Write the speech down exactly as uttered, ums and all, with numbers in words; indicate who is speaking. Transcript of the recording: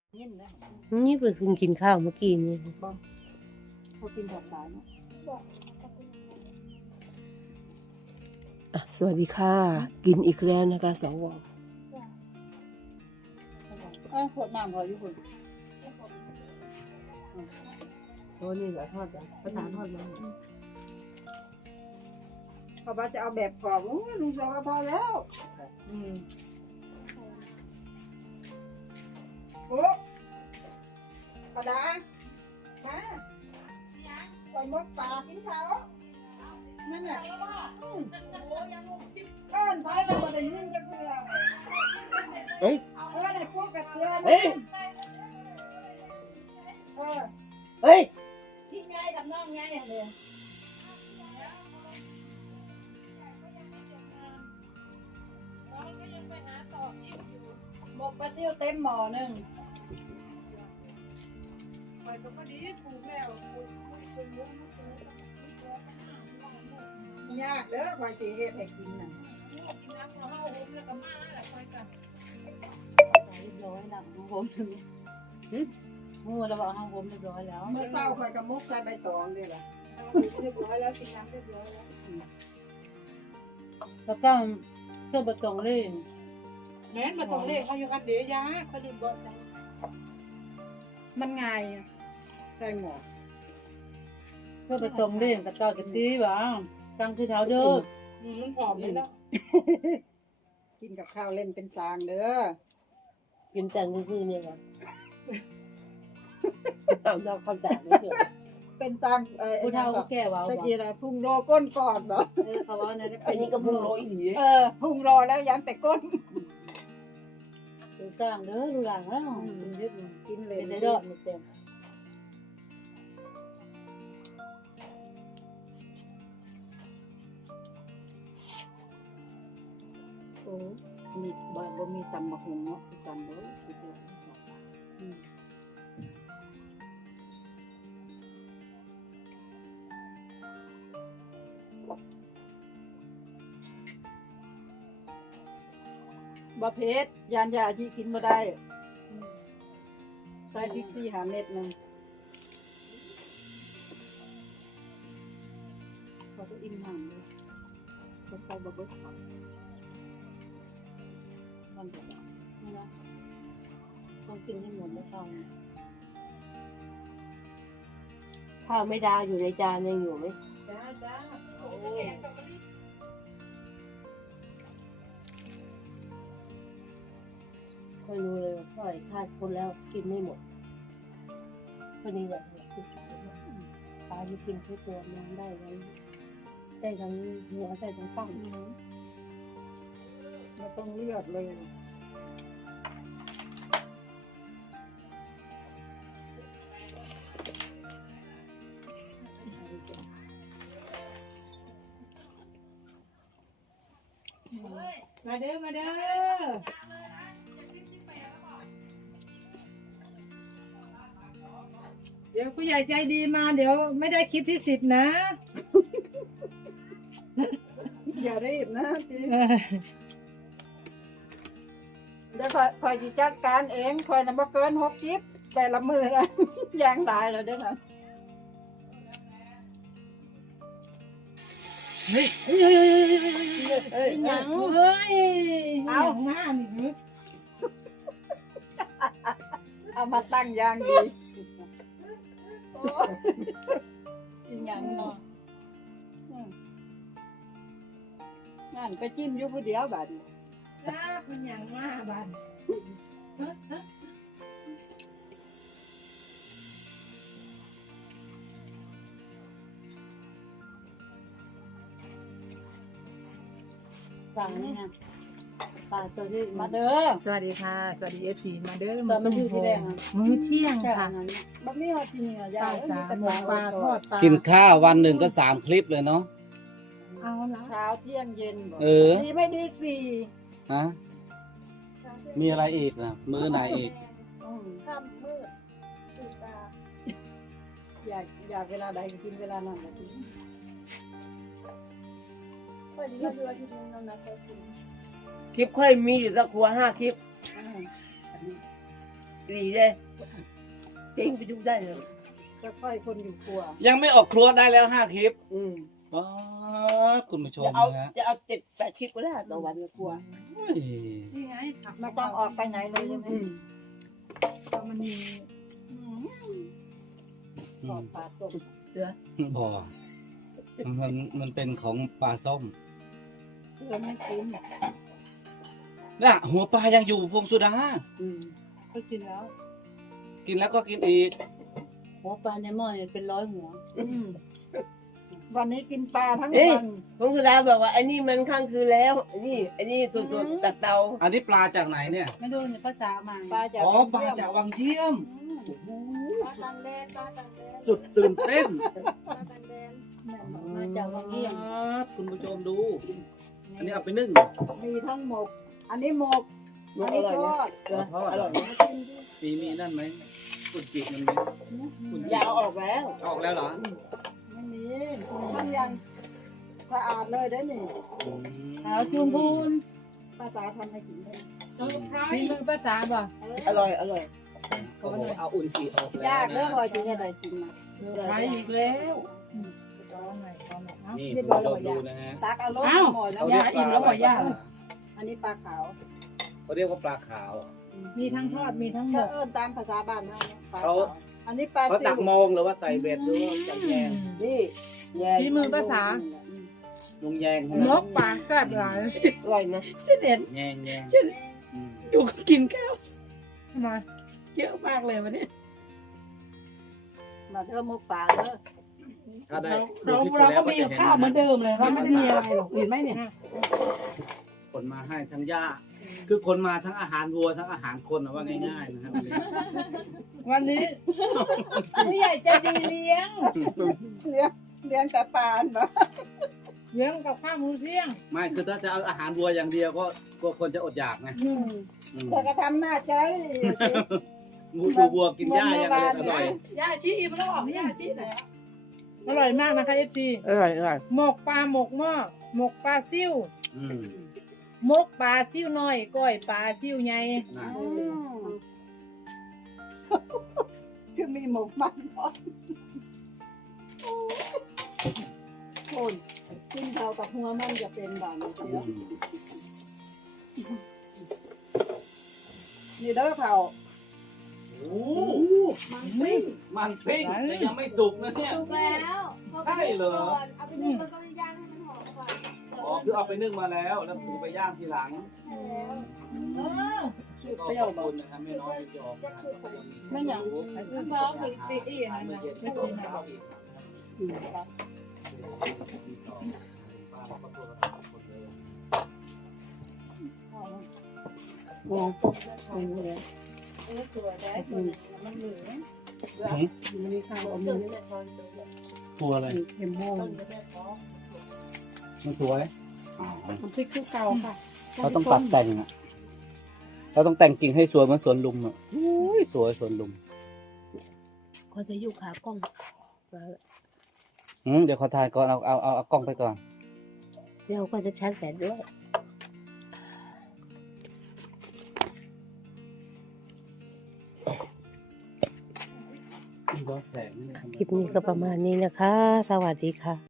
Speaker 1: นี่เพิ่งกินข้าวเมื่อกี้นี่
Speaker 2: บ่พอกินผักสายเนาะ
Speaker 1: อ่ะสวัสดีค่ะ กินอีกแล้วนะคะสว
Speaker 2: เอ้าขวดน้ำพออยู่คุณ
Speaker 1: โอ้นี่เหรอทอดจ้ะภาษาทอดมา
Speaker 2: พอป้าจะเอาแบบกรอบอู้ลุงบอกว่าพอแล้วอืมโอ้ปลาดามาปล่อยมดปลากินเขานั่นน่ะก้อนไผ่มันบ่ได้ยินจะเกลือ
Speaker 1: เอ้ย
Speaker 2: เออเนี่ยพวกกับเกลือ
Speaker 1: เอ้ย
Speaker 2: เออ
Speaker 1: เฮ้ย
Speaker 2: พี่ไงกับน้องไงเลยหมกปลาซิ่วเต็มหม้อหนึ่งยากเด้อคอยสีเฮ็ดให้กินน่ะเรียบร้อยแล้วของผมมูเราบอกของผมเรียบร้อยแล้วเมื่อเช้าคอยกับมุกใส่ใบตองด้วยล่ะเรียบร้อยแล้วกินน้ำเรียบร้อยแล้วแล้วก็เสื้อบะตองเล่นแม่นบะตองเล่นเขาอยู่กับเดียยาเขาดิบบ่จังมันง่ายใส่หมอเสื้อบะตองเล่นกับเต้ากับตีบ่จังคือเท้าเด้อมันหอมเลยแล้วกินกับข้าวเล่นเป็นสางเด้อ
Speaker 1: กินจังซื่อๆเนี่ยค่ะเราเราเข้าใจไม่เถอะ
Speaker 2: เป็นสางเออ
Speaker 1: ผู้เฒ่าผู้แก่ว่า
Speaker 2: ตะกี้นะพุ่งรอก้นก่อนบ่
Speaker 1: เออเขาว่านั่นอันนี้ก็พุ่งโรยอี
Speaker 2: เออพุ่งรอแล้วยังแต่ก้น
Speaker 1: เป็นสร้างเด้อลูกหลานเอ้าเป็นเยอะเลย
Speaker 2: กินเล
Speaker 1: เป็
Speaker 2: ย
Speaker 1: นได้ดอกเต็ม
Speaker 2: โอ้มีบ่บ่มีตำบักหุ่งเนาะคือกันเด้อคือเด้ออืมบะเพ็ดยานยาที่กินบ่ได้ใส่พริกซี่หาเม็ดหนึงเขาก็อิ่มห่างเลยเขาไปบ่เบิดมันจะได้นี่นะต้องกินให้หมดแล้วข้าว
Speaker 1: ข้าวไม่ดาอยู่ในจานยังอยู่ไหม
Speaker 2: จ้าจ้าโอ้
Speaker 1: ค่อยรู้เลยว่าพ่อยทานคนแล้วกินไม่หมดคนนี้แหละคือปลาที่กินทุกตัวมันได้ทั้งได้ทั้งเนื้อได้ทั้งตั้ง
Speaker 2: ไม่ต้องเลือกเลยมาเด้อมาเด้อเดี๋ยวผู้ใหญ่ใจดีมาเดี๋ยวไม่ได้คลิปที่สิบนะ อย่ารีบนะจีเดี๋ยวคอยคอยจิจัดการเองคอยนำมาเกินหกคลิปแต่ละมือนะ ยางตายแล้วเด้อนะเฮ้ยเฮ้ยเฮ้ยหยังเฮ้ยเอาหน้านี่เอามาตั้งยางดีอีหยังเนาะนั่นไปจิ้มอยู่ผู้เดียวบัดนี้ลาบมันหยังมาบัดฟังนี่ฮะปลาตัวที่มาเด้อ
Speaker 3: สวัสดีค่ะ สวัสดีเอฟซีมาเด้อ
Speaker 2: ตอนมันอยู่ที่แดงอะ
Speaker 3: มื้อเที่ยงค่ะ
Speaker 2: บักนี่เอาที่นี่ยา
Speaker 3: ป้าว สาหมูปลาทอดปลา
Speaker 4: กินข้าววันหนึ่งก็สามคลิปเลยเนาะ
Speaker 3: เอาละ
Speaker 2: เช้าเที่ยงเย็นบอก
Speaker 4: เออ
Speaker 2: ดีไม่ดีสี่
Speaker 4: ฮะมีอะไรอีกนะมื้อไหนอีก
Speaker 2: ข้ามมืดตื่นตาอยากอยากเวลาใดก็กินเวลานั้นแหละกินพอดีก็ดูอาทิตย์นึงนั่นนะเคยกิน
Speaker 1: คลิปค่อยมีอยู่สักครัวห้าคลิป
Speaker 2: อืม
Speaker 1: ดีเลยเองไปดูได้เลย
Speaker 2: ก็ค่อยคนอยู่ครัว
Speaker 4: ยังไม่ออกครัวได้แล้วห้าคลิป
Speaker 1: อืม
Speaker 4: ป๊าดคุณผู้ชม
Speaker 1: จะเอา
Speaker 4: นะฮะ
Speaker 1: จะเอาเจ็ดแปดคลิปก็ได้ต่อวันนะกลัว
Speaker 4: โอ้ย
Speaker 2: นี่ไงไม่ต้องออกไปไหนเลยใช่ไหม
Speaker 1: อืม
Speaker 2: เพราะมันมี
Speaker 4: อื
Speaker 2: ปอ
Speaker 4: ม
Speaker 2: กปลาต้ม
Speaker 1: เสือ
Speaker 4: บ่มันมันเป็นของปลาส้ม
Speaker 2: เพื่อไม่กิน
Speaker 4: น่ะหัวปลายังอยู่พงสุดา
Speaker 1: อืม
Speaker 2: ก็กินแล้ว
Speaker 4: กินแล้วก็กินอีก
Speaker 2: หัวปลาในหม้อเนี่ยเป็นร้อยหัว
Speaker 1: อืม
Speaker 2: วันนี้กินปลาทั้ง
Speaker 1: เอ้ย
Speaker 2: วัน
Speaker 1: พงสุดาบอกว่าไอ้นี่มันข้างคืนแล้วไอ้นี่ไอ้นี่สดๆจากเตา
Speaker 4: อันนี้ปลาจากไหนเนี่ย
Speaker 2: ไม่ดูเนี่ยภาษามาปลาจาก
Speaker 4: อ๋อปลาจากวังเยี่ยม
Speaker 2: อืม
Speaker 4: โอ้โห
Speaker 2: ปลาตันแดนปลาตันแดน
Speaker 4: สุดตื่นเต้น
Speaker 2: ปลาตันแดนแม่บอกมาจากวังเยี่ยม
Speaker 4: คุณผู้ชมดู อันนี้เอาไปนึ่ง
Speaker 2: มีทั้งหมก อันนี้หมก
Speaker 1: มัน
Speaker 2: อัน
Speaker 1: อ
Speaker 2: นี้
Speaker 1: ร่อย
Speaker 2: ท
Speaker 1: นะ
Speaker 2: อด
Speaker 1: เสือ
Speaker 4: ทอด
Speaker 1: อร่อยนะ
Speaker 4: มีมีนั่นไหมคุณจิกมันไหมคุณ
Speaker 1: อ
Speaker 4: จิ
Speaker 1: ย่าก เอาออกแล้ว
Speaker 4: ออกแล้วเหรอ
Speaker 2: ไม่มีมันยังสะอาดเลยได้อนี่
Speaker 4: อืม
Speaker 2: ขาวจุงพูนภาษาทำให้กินได้
Speaker 3: เซอร์ไพรส์มีมือภาษาบ่
Speaker 1: อร่อยอร่อย
Speaker 4: เขาบอกว่าเอาอุ่นจิออกแล้ว
Speaker 2: ยากเด้อ
Speaker 4: นะ
Speaker 2: พอจะได้จริงนะ
Speaker 3: เซอร์ไพรส์อีกแล้วร้องไงร้องไงเอ้า
Speaker 4: นี่
Speaker 2: เรียบ
Speaker 4: คุ
Speaker 2: ร้
Speaker 4: ณ
Speaker 2: อย
Speaker 4: ผู้ช
Speaker 2: แล้ว
Speaker 4: ม
Speaker 2: บ่
Speaker 4: ดู
Speaker 2: ยาก
Speaker 4: นะฮะ
Speaker 2: ตักเอาลง
Speaker 3: อ้าว
Speaker 2: หม้อแล้ว
Speaker 4: เขา
Speaker 3: ย่
Speaker 4: เรียก
Speaker 3: อิ่มแล้วบ่ย่า
Speaker 2: อันนี้ปลาขาว
Speaker 4: เขาเรียกว่าปลาขาว
Speaker 3: มีทั้งทอดมีทั้งหม
Speaker 2: ก็
Speaker 3: ก
Speaker 2: เอิ้นตามภาษาบ้านเฮาเนี่ยปลา
Speaker 4: เขา
Speaker 2: ขาวอันนี้ปลา
Speaker 4: เขา
Speaker 2: ซิ
Speaker 4: ตั
Speaker 2: ว
Speaker 4: กมองหรือว่าใส่เบ็ดหรือว่าจังแยง
Speaker 1: นี่แยง
Speaker 3: มีมือภาษา
Speaker 4: ลุงแยง
Speaker 3: หมกปลาแซ่บหลาย
Speaker 1: อร่อยนะ
Speaker 3: ฉันเห็น
Speaker 4: แยงแยง
Speaker 3: ฉัน
Speaker 4: อืม
Speaker 3: อยู่ก็กินข้าวทำไมเยอะมากเลยวันนี้
Speaker 2: มาเด้อหมกปลาเด้อ
Speaker 4: ถ้าได้
Speaker 3: เรา
Speaker 4: ดูคลิป
Speaker 3: เรา
Speaker 4: ไปแล้
Speaker 3: ก็
Speaker 4: ว
Speaker 3: มี
Speaker 4: จะ
Speaker 3: กับ
Speaker 4: ห็น
Speaker 3: ข้าวเหมือนเดิมเลยเราไม่ได้มีอะไรหรอกเห็นไหมเนี่ย
Speaker 4: คนมาให้ทั้งหญ้าคือคนมาทั้งอาหารวัวทั้งอาหารคนนะว่าง่ายๆนะครับวันนี้
Speaker 3: วันนี้ผู้ใหญ่ใจดีเลี้ยง
Speaker 2: เลี้ยงเลี้ยงแต่ปลาเนาะ
Speaker 3: เลี้ยงกับข้าวมื้อเที่ยง
Speaker 4: ไม่คือถ้าจะเอาอาหารวัวอย่างเดียวก็ก็คนจะอดอยากไง
Speaker 3: อืม
Speaker 4: อืม
Speaker 2: แต่ก็ทำหน้าใจ
Speaker 4: งูดูวัวกินหญ้าอย่างเดียวอร่อย
Speaker 3: ย่าชี้อิ่มแล้วเหรอย่าชี้ไหนอร่อยมากนะคะเอฟซี
Speaker 1: อร่อยอร่อย
Speaker 3: หมกปลาหมกหม้อหมกปลาซิ่ว
Speaker 4: อืม
Speaker 3: หมกปลาซิ่วน้อยก้อยปลาซิ่วใหญ่
Speaker 4: นะ
Speaker 2: คือมีหมกมันเนาะโคนกินเท่ากับหัวมันจะเป็นแบบนี้
Speaker 4: อื
Speaker 2: เดียว
Speaker 4: ม
Speaker 2: นี่เด้อเขา
Speaker 4: โอ้มันปิ้งมันปิ้งแต่ยังไม่สุกนะเนี่ย
Speaker 5: สุกแล้ว
Speaker 4: ใช่เหรอ
Speaker 5: เอาไปนึ่งแล้วก็ย่างให้มันหอมก่อน
Speaker 4: อ๋อคือเอาไปนึ่งมาแล้วแล้วคือไปย่างทีหลัง
Speaker 5: ใช่แล้ว
Speaker 3: เออ
Speaker 4: ก็ขอบคุณนะครับแม่น้อยที่ออกมา
Speaker 2: ไม่หยัง
Speaker 4: มันเมาไปปีอีกนะไม่กินนะ
Speaker 1: โอ้โห
Speaker 2: เออสวยได้ตัวนี้มันเหลือง
Speaker 1: มันมีข้าวเอามือนี่แหละ
Speaker 4: ตัวอะไร
Speaker 1: เค็มโม่
Speaker 4: มันสวย
Speaker 3: น้ำพริกคือเก่าค่ะ
Speaker 4: เราต้องตัดแต่งอ่ะเราต้องแต่งกิ่งให้สวยเหมือนสวนลุมอ่ะโอ้ยสวยสวนลุม
Speaker 1: เขาจะอยู่ขากล้อง
Speaker 4: อืมเดี๋ยวขอถ่ายก่อนเอาเอาเอาเอากล้องไปก่อน
Speaker 1: เดี๋ยวก็จะชาร์จแบตด้วย
Speaker 4: นี่ก็แสง
Speaker 1: คลิปนี้ก็ประมาณนี้นะคะ สวัสดีค่ะ